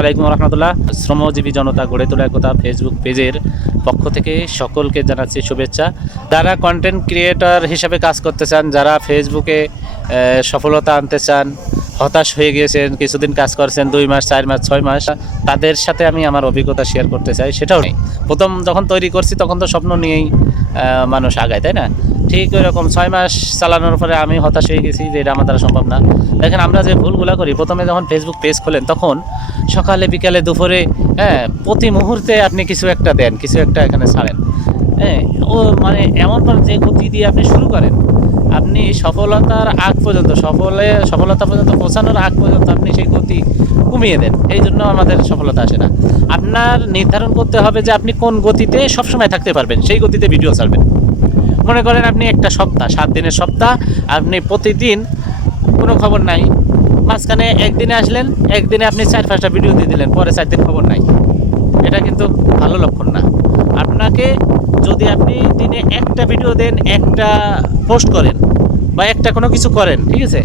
আলাইকুম রহমতুল্লাহ। শ্রমজীবী জনতা গড়ে তোলা একতা ফেসবুক পেজের পক্ষ থেকে সকলকে জানাচ্ছি শুভেচ্ছা। যারা কন্টেন্ট ক্রিয়েটর হিসাবে কাজ করতে চান, যারা ফেসবুকে সফলতা আনতে চান, হতাশ হয়ে গিয়েছেন, কিছুদিন কাজ করছেন 2 মাস 4 মাস 6 মাস, তাদের সাথে আমি আমার অভিজ্ঞতা শেয়ার করতে চাই। সেটাও নেই, প্রথম যখন তৈরি করছি তখন তো স্বপ্ন নিয়েই মানুষ আগায়, তাই না? ঠিক ওই রকম 6 মাস চালানোর পরে আমি হতাশ হয়ে গেছি যে এটা আমার দ্বারা সম্ভব না। দেখেন, আমরা যে ভুলগুলো করি, প্রথমে যখন ফেসবুক পেজ খোলেন তখন সকালে বিকালে দুপুরে প্রতি মুহূর্তে আপনি কিছু একটা দেন, কিছু একটা এখানে ছাড়েন। ও মানে এমন যে গতি দিয়ে আপনি শুরু করেন, আপনি সফলতার আগ পর্যন্ত সফলতা পর্যন্ত পৌঁছানোর আগ পর্যন্ত আপনি সেই গতি কমিয়ে দেন। এই জন্য আমাদের সফলতা আসে না। আপনার নির্ধারণ করতে হবে যে আপনি কোন গতিতে সবসময় থাকতে পারবেন, সেই গতিতে ভিডিও ছাড়বেন। মনে করেন আপনি একটা সপ্তাহ, 7 দিনের সপ্তাহ, আপনি প্রতিদিন কোনো খবর নাই, মাঝখানে একদিনে আসলেন, একদিনে আপনি 4-5টা ভিডিও দিয়ে দিলেন, পরে 4 দিন খবর নাই। এটা কিন্তু ভালো লক্ষণ না। আপনাকে যদি আপনি দিনে একটা ভিডিও দেন, একটা পোস্ট করেন বা একটা কোনো কিছু করেন, ঠিক আছে,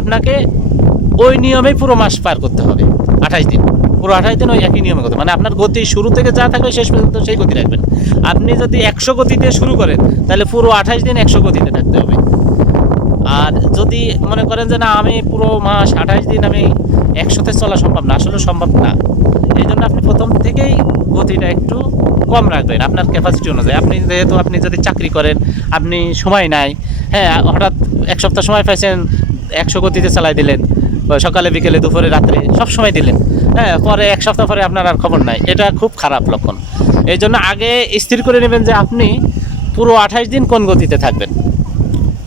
আপনাকে ওই নিয়মেই পুরো মাস পার করতে হবে। 28 দিন, পুরো 28 দিন ওই একই নিয়মে করতে, মানে আপনার গতি শুরু থেকে যা থাকবে শেষ পর্যন্ত সেই গতি রাখবেন। আপনি যদি 100 গতিতে শুরু করেন তাহলে পুরো 28 দিন 100 গতিতে থাকতে হবে। আর যদি মনে করেন যে না, আমি পুরো মাস 28 দিন আমি 100তে চলা সম্ভব না, আসলে সম্ভব না। এই জন্য আপনি প্রথম থেকেই গতিটা একটু কম রাখবেন আপনার ক্যাপাসিটি অনুযায়ী। আপনি যদি চাকরি করেন, আপনি সময় নাই, হঠাৎ 1 সপ্তাহ সময় পাইছেন, 100 গতিতে চালাই দিলেন, সকালে বিকেলে দুপুরে রাত্রে সব সময় দিলেন, পরে 1 সপ্তাহ পরে আপনার আর খবর নাই। এটা খুব খারাপ লক্ষণ। এই জন্য আগে স্থির করে নেবেন যে আপনি পুরো 28 দিন কোন গতিতে থাকবেন,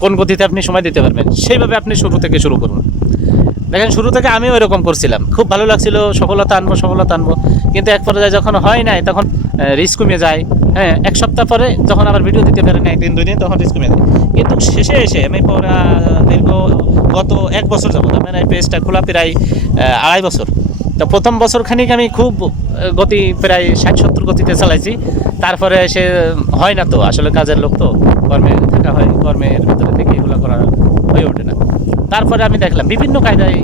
কোন গতিতে আপনি সময় দিতে পারবেন, সেইভাবে আপনি শুরু থেকে শুরু করুন। দেখেন, শুরু থেকে আমিও এরকম করছিলাম, খুব ভালো লাগছিল, সফলতা আনবো, কিন্তু এক পর্যায়ে যখন হয় নাই তখন রিস্ক কমে যায়। 1 সপ্তাহ পরে যখন আবার ভিডিও দিতে পারেন, 1 দিন 2 দিন, তখন রিস্ক কমে যায়। কিন্তু শেষে এসে আমি গত 1 বছর যাবো, আমার এই পেজটা খোলা প্রায় 2.5 বছর। তো প্রথম বছর খানিক আমি খুব গতি প্রায় 60-70 গতিতে চালাইছি। তারপরে সে হয় না, তো আসলে কাজের লোক, তো কর্মে থাকা হয়, কর্মের ভিতরে থেকে এগুলো করা হয়ে ওঠে না। তারপরে আমি দেখলাম বিভিন্ন কায়দায়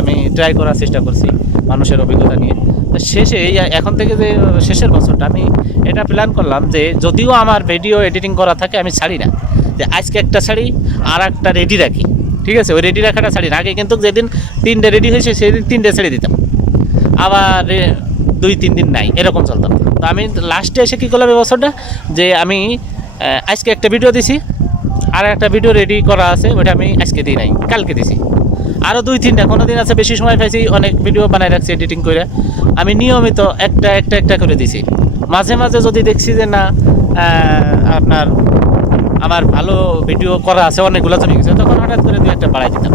আমি ট্রাই করার চেষ্টা করছি মানুষের অভিজ্ঞতা নিয়ে। তো শেষে এখন থেকে যে শেষের বছরটা আমি এটা প্ল্যান করলাম যে যদিও আমার ভিডিও এডিটিং করা থাকে, আমি ছাড়ি না, যে আজকে একটা ছাড়ি আর একটা রেডি রাখি, ঠিক আছে? ওই রেডি রাখাটা ছাড়ি না। আগে কিন্তু যেদিন 3টে রেডি হয়েছে সেদিন 3টে ছেড়ে দিতাম, আবার 2-3 দিন নাই, এরকম চলতাম। তো আমি লাস্টে এসে কী করলাম এই বছরটা, যে আমি আজকে একটা ভিডিও দিছি, আর একটা ভিডিও রেডি করা আছে, ওইটা আমি আজকে দিই নাই, কালকে দিছি। আরও 2-3টা কোনো দিন আছে বেশি সময় পাইছি, অনেক ভিডিও বানাই রাখছি এডিটিং করে, আমি নিয়মিত একটা করে দিছি। মাঝে মাঝে যদি দেখছি যে না, আমার ভালো ভিডিও করা আছে, অনেকগুলো জমে গেছে, তখন হঠাৎ করে 2-1টা বাড়াই দিতাম।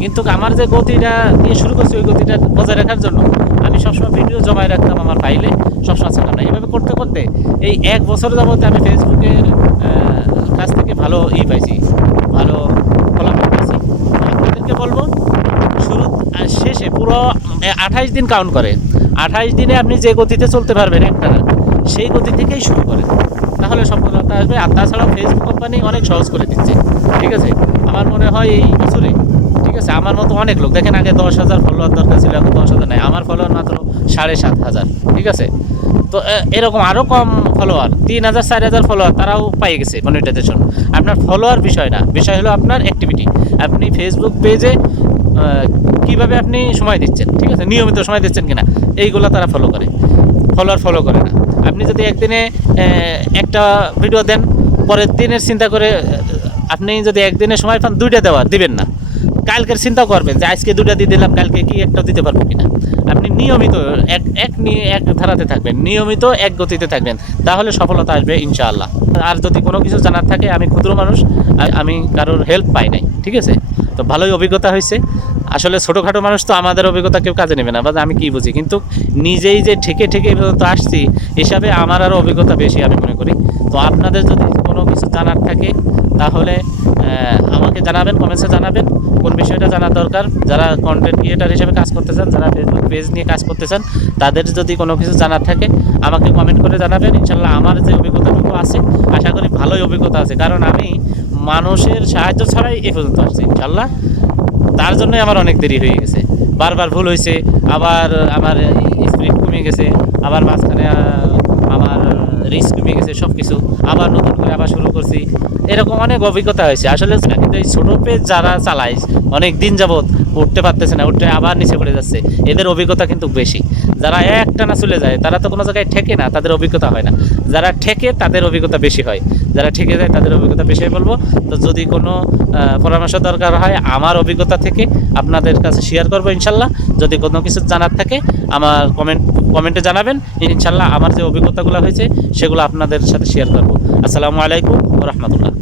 কিন্তু আমার যে গতিটা দিয়ে শুরু করছি, ওই গতিটা বজায় রাখার জন্য আমি সবসময় ভিডিও জমায় রাখতাম আমার ফাইলে, সবসময় ছাড়তাম না। এইভাবে করতে করতে এই 1 বছর যাবতে আমি ফেসবুকের কাছ থেকে ভালো পাইছি, ভালো ফলাফল পাইছি। আপনাদেরকে বলবো, শুরু আর শেষে পুরো 28 দিন কাউন্ট করে। 28 দিনে আপনি যে গতিতে চলতে পারবেন একটানা, সেই গতি থেকেই শুরু করেন, তাহলে সফলতা আসবে। আর তাছাড়াও ফেসবুক কোম্পানি অনেক সহজ করে দিচ্ছে, ঠিক আছে? আমার মনে হয় এই বছরে, ঠিক আছে, আমার মতো অনেক লোক, দেখেন আগে 10,000 ফলোয়ার দরকার ছিল, এখন 10,000 নাই, আমার ফলোয়ার মাত্র 7,500, ঠিক আছে? তো এরকম আরও কম ফলোয়ার, 3,000-4,000 ফলোয়ার, তারাও পেয়ে গেছে মনিটাইজেশন। আপনার ফলোয়ার বিষয় না, বিষয় হলো আপনার অ্যাক্টিভিটি। আপনি ফেসবুক পেজে কীভাবে আপনি সময় দিচ্ছেন, ঠিক আছে, নিয়মিত সময় দিচ্ছেন কিনা, এইগুলো তারা ফলো করে, ফলোয়ার ফলো করে না। আপনি যদি একদিনে একটা ভিডিও দেন, পরের দিনের চিন্তা করে, আপনি যদি একদিনে সময় পান 2টা দিবেন না, কালকের চিন্তা করবেন যে আজকে 2টা দিয়ে দিলাম, কালকে কি একটা দিতে পারবো কিনা। আপনি নিয়মিত এক ধারাতে থাকবেন, নিয়মিত এক গতিতে থাকবেন, তাহলে সফলতা আসবে ইনশাআল্লাহ। আর যদি কোনো কিছু জানার থাকে, আমি ক্ষুদ্র মানুষ, আমি কারোর হেল্প পাই নাই, ঠিক আছে? তো ভালোই অভিজ্ঞতা হয়েছে। আসলে ছোটোখাটো মানুষ, তো আমাদের অভিজ্ঞতা কেউ কাজে নেবে না, বা আমি কি বুঝি, কিন্তু নিজেই যে ঠেকে এই পর্যন্ত আসছি, হিসাবে আমার আরও অভিজ্ঞতা বেশি আমি মনে করি। তো আপনাদের যদি কোনো কিছু জানার থাকে তাহলে আমাকে জানাবেন, কমেন্টসে জানাবেন কোন বিষয়টা জানা দরকার। যারা কন্টেন্ট ক্রিয়েটার হিসেবে কাজ করতে চান, যারা ফেসবুক পেজ নিয়ে কাজ করতে চান, তাদের যদি কোনো কিছু জানার থাকে আমাকে কমেন্ট করে জানাবেন। ইনশাল্লাহ আমার যে অভিজ্ঞতাটুকু আছে, আশা করি ভালোই অভিজ্ঞতা আছে, কারণ আমি মানুষের সাহায্য ছাড়াই এ পর্যন্ত আসছি ইনশাল্লাহ। তার জন্যই আমার অনেক দেরি হয়ে গেছে। বারবার ভুল হয়েছে, আবার আমার স্পিড কমে গেছে, আবার মাঝখানে আমার রিস্ক কমে গেছে, সব কিছু আবার নতুন করে আবার শুরু করছি। এরকম অনেক অভিজ্ঞতা হয়েছে আসলে না, কিন্তু এই ছোটো পেজ যারা চালায় অনেক দিন যাবৎ উঠতে পারতেছে না, উঠতে আবার নিচে পড়ে যাচ্ছে, এদের অভিজ্ঞতা কিন্তু বেশি। যারা একটানা চলে যায় তারা তো কোনো জায়গায় ঠেকে না, তাদের অভিজ্ঞতা হয় না। যারা ঠেকে তাদের অভিজ্ঞতা বেশি হয়, যারা ঠেকে যায় তাদের অভিজ্ঞতা বেশি হয় বলবো। তো যদি কোনো পরামর্শ দরকার হয় আমার অভিজ্ঞতা থেকে আপনাদের কাছে শেয়ার করবো ইনশাল্লাহ। যদি কোনো কিছু জানার থাকে আমার কমেন্টে জানাবেন, ইনশাল্লাহ আমার যে অভিজ্ঞতাগুলো হয়েছে সেগুলো আপনাদের সাথে শেয়ার করবো। আসসালামু আলাইকুম ওয়া রাহমাতুল্লাহ।